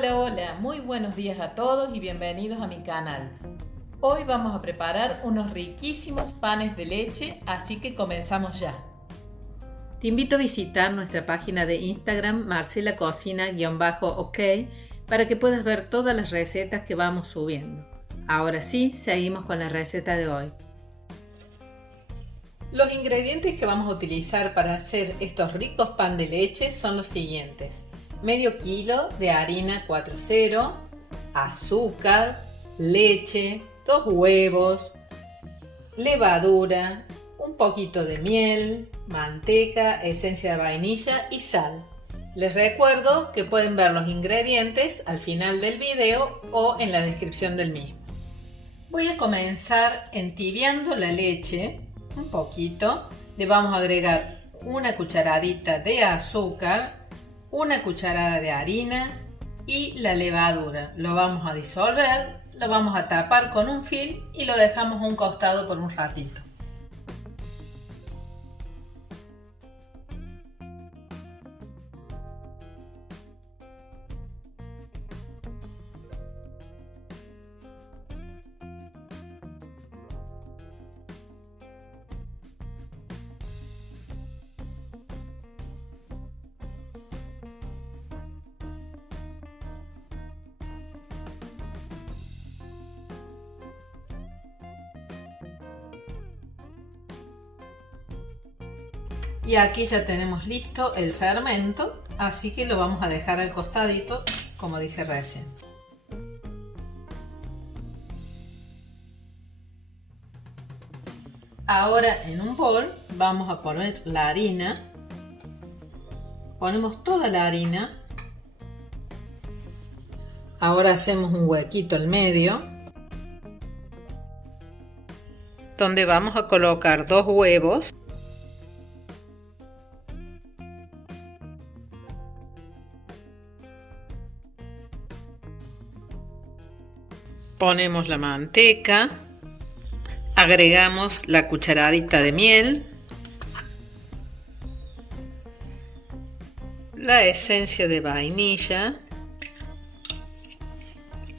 Hola, hola, muy buenos días a todos y bienvenidos a mi canal. Hoy vamos a preparar unos riquísimos panes de leche, así que comenzamos ya. Te invito a visitar nuestra página de Instagram marcelacocina_ok para que puedas ver todas las recetas que vamos subiendo. Ahora sí, seguimos con la receta de hoy. Los ingredientes que vamos a utilizar para hacer estos ricos pan de leche son los siguientes: medio kilo de harina 4.0, azúcar, leche, 2 huevos, levadura, un poquito de miel, manteca, esencia de vainilla y sal. Les recuerdo que pueden ver los ingredientes al final del video o en la descripción del mismo. Voy a comenzar entibiando la leche un poquito. Le vamos a agregar una cucharadita de azúcar, una cucharada de harina y la levadura. Lo vamos a disolver, lo vamos a tapar con un film y lo dejamos a un costado por un ratito. Y aquí ya tenemos listo el fermento, así que lo vamos a dejar al costadito, como dije recién. Ahora en un bol vamos a poner la harina. Ponemos toda la harina. Ahora hacemos un huequito al medio, donde vamos a colocar 2 huevos. Ponemos la manteca, agregamos la cucharadita de miel, la esencia de vainilla,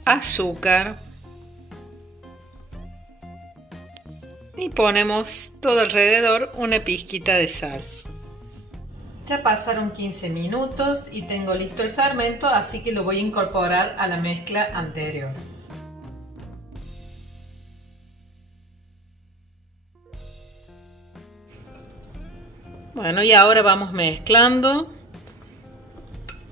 azúcar y ponemos todo alrededor una pizquita de sal. Ya pasaron 15 minutos y tengo listo el fermento, así que lo voy a incorporar a la mezcla anterior. Bueno, y ahora vamos mezclando.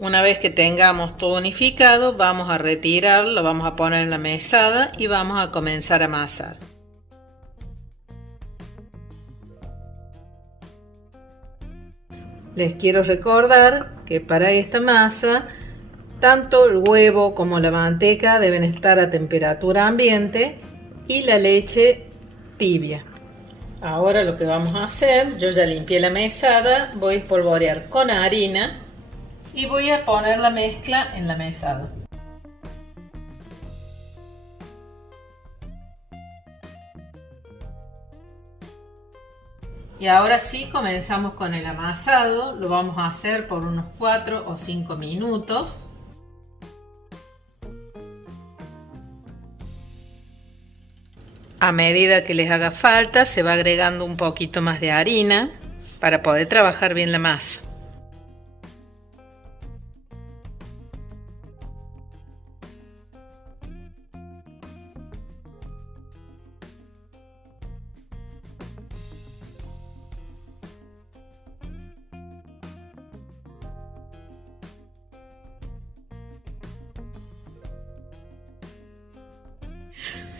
Una vez que tengamos todo unificado, vamos a retirarlo, lo vamos a poner en la mesada y vamos a comenzar a amasar. Les quiero recordar que para esta masa, tanto el huevo como la manteca deben estar a temperatura ambiente y la leche tibia. Ahora lo que vamos a hacer, yo ya limpié la mesada, voy a espolvorear con harina y voy a poner la mezcla en la mesada. Y ahora sí comenzamos con el amasado, lo vamos a hacer por unos 4 o 5 minutos. A medida que les haga falta, se va agregando un poquito más de harina para poder trabajar bien la masa.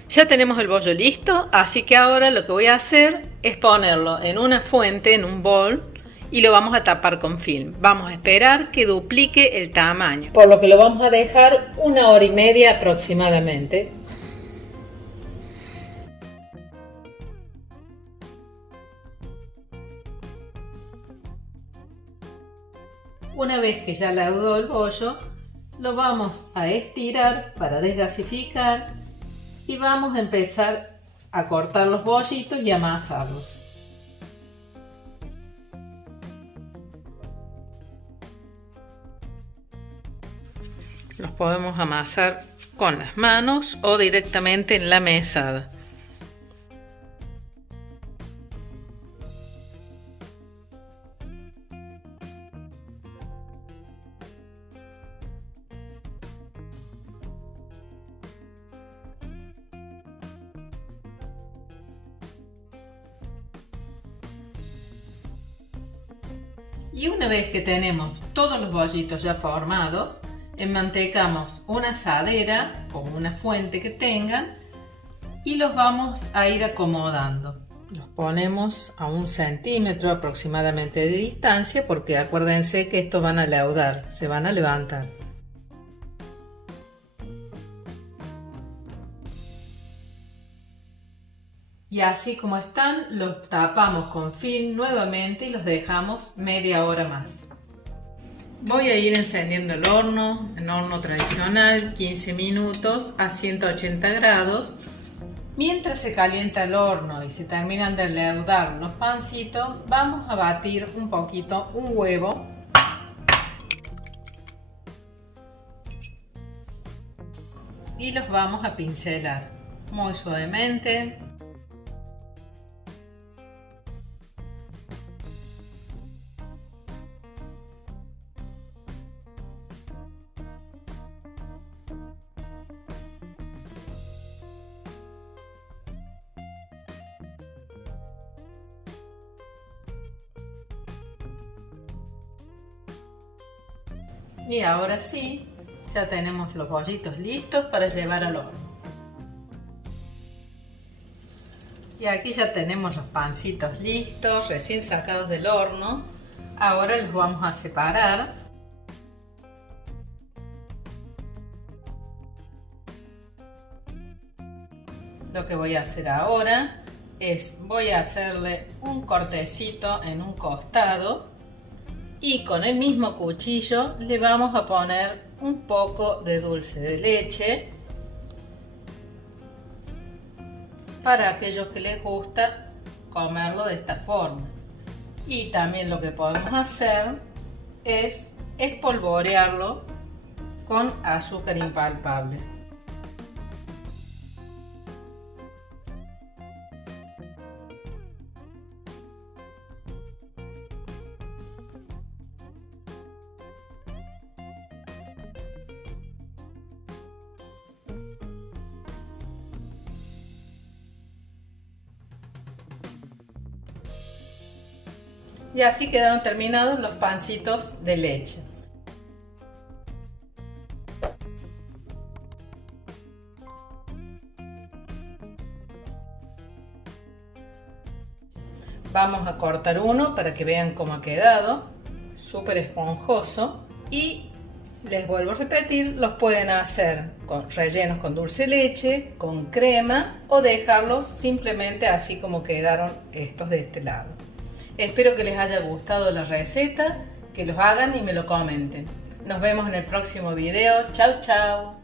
Ya tenemos el bollo listo, así que ahora lo que voy a hacer es ponerlo en una fuente, en un bol, y lo vamos a tapar con film. Vamos a esperar que duplique el tamaño, por lo que lo vamos a dejar 1 hora y media aproximadamente. Una vez que ya laudó el bollo, lo vamos a estirar para desgasificar y vamos a empezar a cortar los bollitos y amasarlos. Los podemos amasar con las manos o directamente en la mesada. Y una vez que tenemos todos los bollitos ya formados, enmantecamos una asadera o una fuente que tengan y los vamos a ir acomodando. Los ponemos a 1 centímetro aproximadamente de distancia porque acuérdense que estos van a leudar, se van a levantar. Y así como están, los tapamos con film nuevamente y los dejamos media hora más. Voy a ir encendiendo el horno, en horno tradicional, 15 minutos a 180 grados. Mientras se calienta el horno y se terminan de leudar los pancitos, vamos a batir un poquito un huevo. Y los vamos a pincelar muy suavemente. Y ahora sí, ya tenemos los bollitos listos para llevar al horno. Y aquí ya tenemos los pancitos listos, recién sacados del horno. Ahora los vamos a separar. Lo que voy a hacer ahora es, voy a hacerle un cortecito en un costado. Y con el mismo cuchillo le vamos a poner un poco de dulce de leche para aquellos que les gusta comerlo de esta forma. Y también lo que podemos hacer es espolvorearlo con azúcar impalpable. Y así quedaron terminados los pancitos de leche. Vamos a cortar uno para que vean cómo ha quedado, súper esponjoso. Y les vuelvo a repetir, los pueden hacer rellenos con dulce de leche, con crema o dejarlos simplemente así como quedaron estos de este lado. Espero que les haya gustado la receta, que los hagan y me lo comenten. Nos vemos en el próximo video. Chau, chau.